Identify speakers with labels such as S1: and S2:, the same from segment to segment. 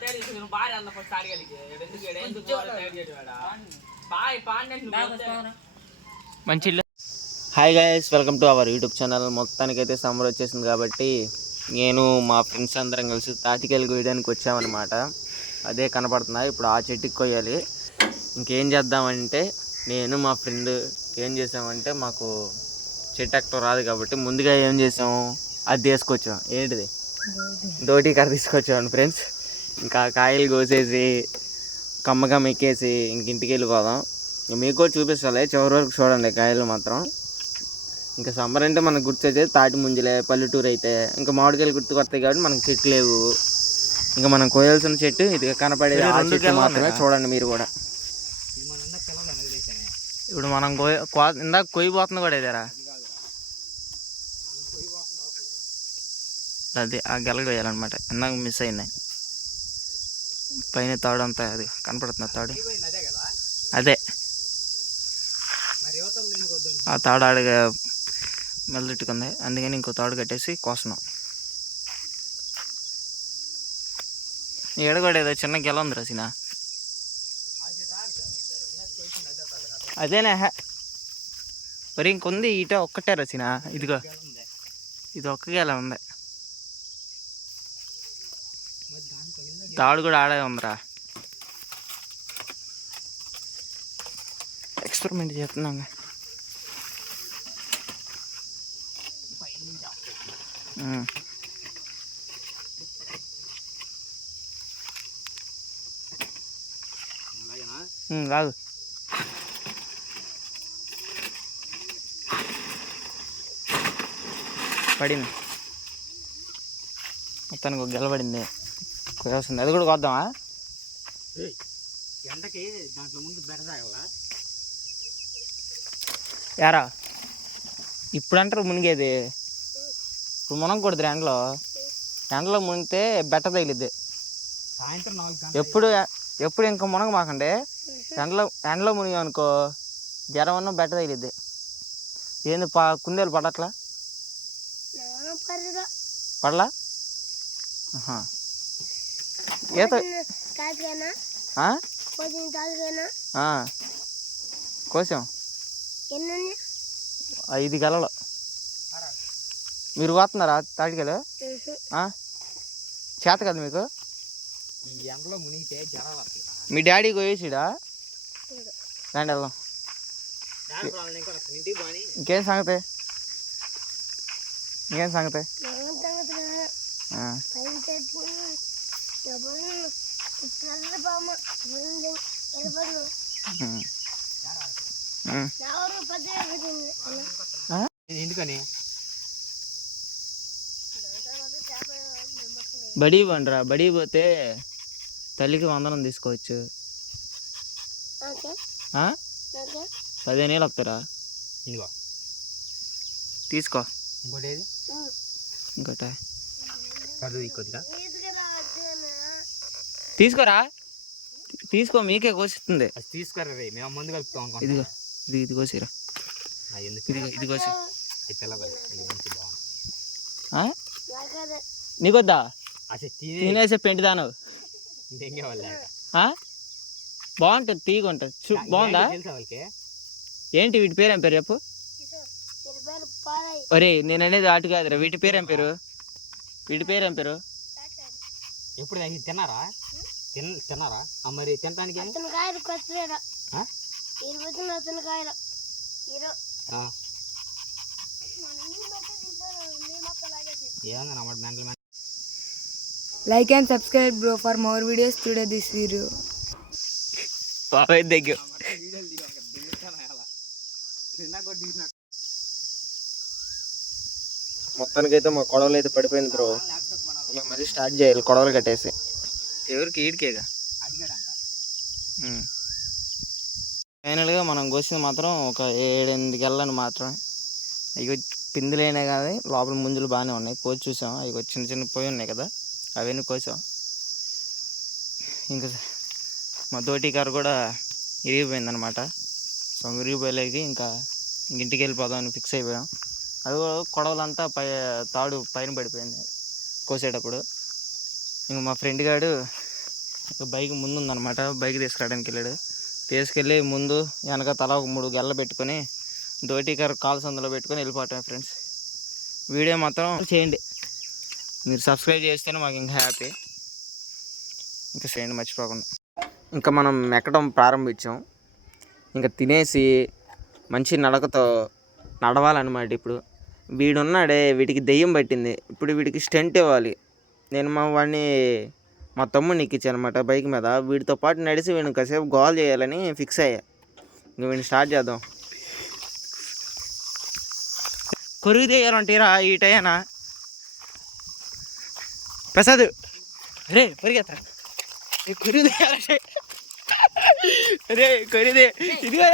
S1: తయారు చేసి నువ్వు బాగా అన్న ఫస్ట్ అడగలిగి ఎందుకు ఈడ ఎందుకు తయారు చేయడం బాయ్ పాండే మంచి hi guys welcome to our YouTube channel మొత్తానికి అయితే సమ్మర్ వచ్చేసింది కాబట్టి నేను మా ఫ్రెండ్స్ అందరం కలిసి తాటికాయలు కొయ్యడానికి వచ్చామన్నమాట. అదే కనపడుతుంది? ఇప్పుడు ఆ చెట్టుకి కొయ్యాలి. ఇంకేం చేద్దామంటే నేను మా ఫ్రెండ్ ఏం చేసామంటే మాకు చెట్టు ఎక్కడం రాదు కాబట్టి ముందుగా ఏం చేసాము? అది తీసుకొచ్చాం. ఏంటిది? దోటి. కర్ర తీసుకొచ్చాను ఫ్రెండ్స్. ఇంకా కాయలు కోసేసి కమ్మగా ఎక్కేసి ఇంక ఇంటికి వెళ్ళిపోదాం. ఇంక మీకు కూడా చూపిస్తాలే చివరి వరకు చూడండి కాయలు మాత్రం. ఇంకా సమ్మర్ అంటే మనకు గుర్తొచ్చేది తాటి ముంజలే పల్లెటూరు అయితే. ఇంకా మామిడికాయలు గుర్తుకొస్తాయి కాబట్టి మనకు చెట్లు లేవు. ఇంకా మనం కోయాల్సిన చెట్టు ఇది కనపడేది ఆ చెట్టు మాత్రమే చూడండి మీరు కూడా. ఇప్పుడు మనం కోయ కో- ఇందాక కొయ్యిపోతుంది కూడా ఇదేరా. అదే ఆ గెలగ వేయాలన్నమాట ఇందాక మిస్ అయినాయి. పైన తాడు అంతా అది కనపడుతుంది తాడు? అదే ఆ తాడు ఆడగా మెల్లెట్టుకుంది అందుకని ఇంకో తాడు కట్టేసి కోస్తున్నాం. ఏడగొడ ఏదో చిన్న గెల ఉంది రసిన అదేనా. మరి ఇంకొంది ఇట ఒక్కటే రసిన ఇదిగో. ఇది ఒక్క గెల ఉంది. తాడు కూడా ఆడే ఉందిరా. ఎక్స్పెరిమెంట్ చేస్తున్నాం కాదు పడింది. మొత్తానికి ఒక గెలబడింది వస్తుంది. అది కూడా కొద్దామా?
S2: ఎండకి దాంట్లో ముందు
S1: యారా? ఇప్పుడు అంటారు మునిగేది. ఇప్పుడు మునగకూడదు ఎండలో. ఎండలో మునిగితే బెట్ట తగిలిద్ది.
S2: సాయంత్రం నాలుగు
S1: ఎప్పుడు ఎప్పుడు ఇంకా మునగ మాకండి ఎండలో ఎండలో మునిగా అనుకో జ్వరం ఉన్న బెట్ట తగిలిద్ది. ఏంది పా కుందేలు పడట్లా? పడలా. ఈత. కోసాం.
S3: ఎన్ని
S1: ఐదు గెలలు. మీరు పోతున్నారా తాటికలు? చేత కదా మీకు? మీ డాడీ కోయేసిడా రండి వెళ్దాం.
S2: ఇంకా
S1: సంగతి? ఇంకేం సంగతి?
S2: ఎందుకని?
S1: బడి పండురా బడి పోతే తల్లికి వందనం తీసుకోవచ్చు? పదిహేను వేలు వస్తారా
S2: ఇదిగో.
S1: తీసుకో.
S2: ఇంకోటి
S1: ఇంకోట.
S2: కొద్దిగా.
S1: తీసుకోరా? తీసుకో మీకే కోసిస్తుంది.
S2: అది తీసుకురా రే మేము ముందు కలుపుతాం
S1: ఇదిగో ఇది ఇది కోసిరా.
S2: ఎందుకు?
S1: ఇది కోసి.
S2: అది మంచి బాగుంది?
S1: నీకొద్దా?
S2: అసలు తినే
S1: తినేసే పెంటిదాను బాగుంటుంది తీగ ఉంటుంది చూ బాగుందా? ఏంటి వీటి పేరు ఏం పేరు చెప్పు? ఒరే నేను అనేది ఆటు కాదురా వీటి పేరు ఏం పేరు వీటి పేరు ఏం పేరు?
S2: ఎప్పుడు తిన్నారా? తిన్ తిన్నారా? ఆ, మరి తినడానికి?
S3: అతను కాయలు కొత్తలేరా
S2: ఆ?
S3: ఇరవై అతను కాయలు. ఇరవై
S2: ఆ, ఏముంది నా మాట mental
S4: Like and subscribe bro for more videos today this video.
S1: బాబాయ్ దగ్గర మొత్తానికైతే మా కొడవలు అయితే పడిపోయింది బ్రో ఇక మళ్ళీ స్టార్ట్ చేయాలి కొడవలు కట్టేసి. ఎవరికి ఈడికేగా? ఫైనల్గా మనం కోసింది మాత్రం ఒక ఏడెనిమిది గెల్లని మాత్రం ఇక పిందులైనా కానీ లోపల ముంజులు బాగానే ఉన్నాయి. కోసి చూసాం ఇక చిన్న చిన్న పోయి ఉన్నాయి కదా అవన్నీ కోసాం ఇంకా మా తోటి కారు కూడా ఇరిగిపోయిందనమాట సో ఇరిగిపోయలేకి ఇంకా ఇంక ఇంటికి వెళ్ళిపోదాం అని ఫిక్స్ అయిపోయాం. అది కూడా కొడవలంతా పై తాడు పైన పడిపోయింది కోసేటప్పుడు. ఇంక మా ఫ్రెండ్ గాడు ఇక బైక్ ముందు ఉందన్నమాట బైక్ తీసుకురావడానికి వెళ్ళాడు. తీసుకెళ్ళి ముందు వెనక తల ఒక మూడు గెల్ల పెట్టుకొని దోటికర్ కాల్ సందులో పెట్టుకొని వెళ్ళిపోవటం ఫ్రెండ్స్. వీడియో మాత్రం చేయండి. మీరు సబ్స్క్రైబ్ చేస్తేనే మాకు ఇంకా హ్యాపీ. ఇంకా చేయండి మర్చిపోకుండా. ఇంకా మనం మెక్కడం ప్రారంభించాం. ఇంకా తినేసి మంచి నడకతో నడవాలన్నమాట ఇప్పుడు. వీడున్నాడే వీటికి దెయ్యం పట్టింది. ఇప్పుడు వీడికి స్టెంట్ ఇవ్వాలి. నేను మా వాడిని మా తమ్ముడిని ఎక్కించానమాట బైక్ మీద. వీడితో పాటు నడిచి వీడిని కాసేపు గోల్ చేయాలని ఫిక్స్ అయ్యా. ఇంక వీడిని స్టార్ట్ చేద్దాం. కొరుగు తీయాలంటీరా ఈ టైనా? ప్రసాద్. రే పరిగెత్తా కొరుగు తీయాలంటే రే కొరిదే ఇదిగో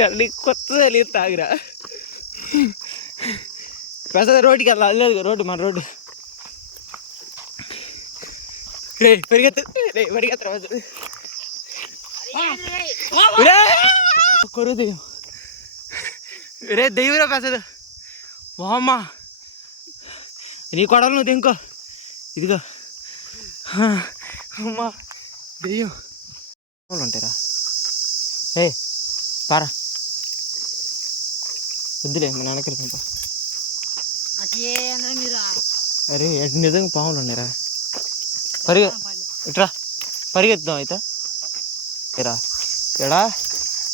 S1: చల్లి కొత్త తెలియదు తాగిరా. పెద్ద రోడ్డుకి వెళ్ళాలి లేదు రోడ్డు మన రోడ్డు. రే పరిగెత్తు. రే పరిగెత్తు రోజు. కొరు దెయ్యం రే దెయ్యరా ప్రసాద్. వామ్మా. నీ కొడలు నువ్వు దింకో. ఇదిగో. అమ్మా దెయ్యం. ఉంటారా ఏ పారా. వద్దులే మీ నాన్నకి వెళ్ళిపో అరే నిజంగా పాములు ఉన్నారా పరిగె ఇట్రా పరిగెత్తుదాం అయితే. ఇరా ఇక్కడ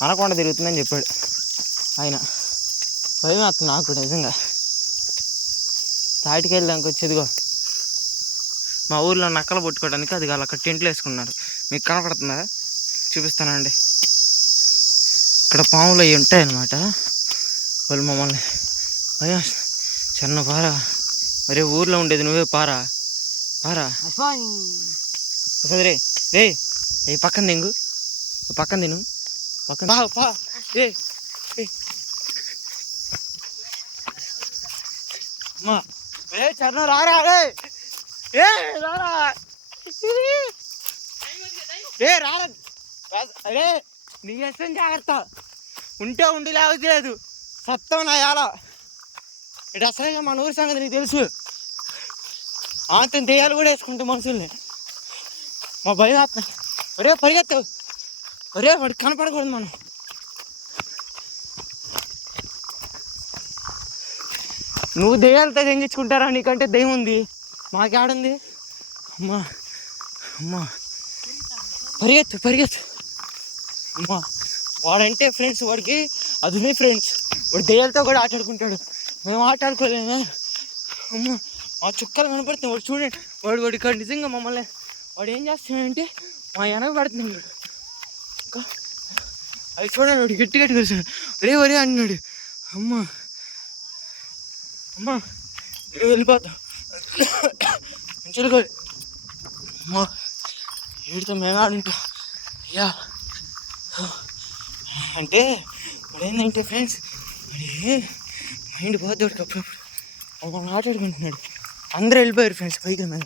S1: అనకొండ తిరుగుతుందని చెప్పాడు ఆయన. భయం వేస్తుంది నాకు నిజంగా. తాటికి వెళ్ళడానికి వచ్చేదిగో మా ఊర్లో నక్కలు పట్టుకోవడానికి అది వాళ్ళు అక్కడ టెంట్లు వేసుకున్నారు మీకు కనపడుతుందా? చూపిస్తానండి. ఇక్కడ పాములు అవి ఉంటాయన్నమాట. వాళ్ళు మమ్మల్ని భయం. చిన్న పారా. మరే ఊర్లో ఉండేది నువ్వే పారా. పారా. రే రే ఏ పక్కన దింగు పక్కన తిను. పక్కన ఏ ఏ. అమ్మా. ఏ చరణం రారా రే. ఏ రారా. ఏ రారా. అరే నీ జాగ్రత్త. ఉంటే ఉండి లేకపోతే లేదు. సత్తం నా యాల ఇటు అసలు మన ఊరి సంగతి నీకు తెలుసు. ఆతం దెయ్యాలు కూడా వేసుకుంటే మనుషుల్ని. మా భయం ఆత్మ ఒరే పరిగెత్తావు ఒరే వాడు కనపడకూడదు మనం. నువ్వు దెయ్యాలతో తెంగించుకుంటారా నీకంటే దెయ్యం ఉంది. మాకేడుంది అమ్మా అమ్మా. పరిగెత్తు పరిగెత్తు. అమ్మా వాడంటే ఫ్రెండ్స్ వాడికి అదునే ఫ్రెండ్స్ వాడు దయ్యాలతో కూడా ఆటాడుకుంటాడు. మేము ఆటాడుకోలేము? అమ్మా మా చుక్కలు కనపడుతుంది వాడు చూడండి వాడు వాడు ఇక్కడ నిజంగా మమ్మల్ని వాడు ఏం చేస్తున్నాడంటే మా వెనక పడుతున్నాడు. అది చూడండి వాడు గట్టి గట్టి కలిసాడు ఒరే ఒరే అన్నాడు. అమ్మా అమ్మా నేను వెళ్ళిపోతాం. మంచిగా అమ్మా వీడితో మేము ఆడుంటాం. అయ్యా. అంటే ఇప్పుడు ఏంటంటే ఫ్రెండ్స్ మరి మైండ్ పోతే వాడికి అప్పుడప్పుడు మమ్మల్ని ఆటాడుకుంటున్నాడు. అందరూ వెళ్ళిపోయారు ఫ్రెండ్స్ బైక్ మీద.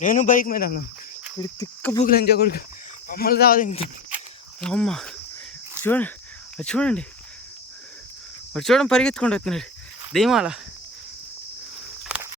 S1: నేను బైక్ మీద అన్నాను. వీడు తిక్క బుక్కులు అని చెప్పడు మమ్మల్ని రాదు అమ్మ చూడండి అది చూడండి. చూడండి పరిగెత్తుకుంటూ వస్తున్నాడు. దేమాల.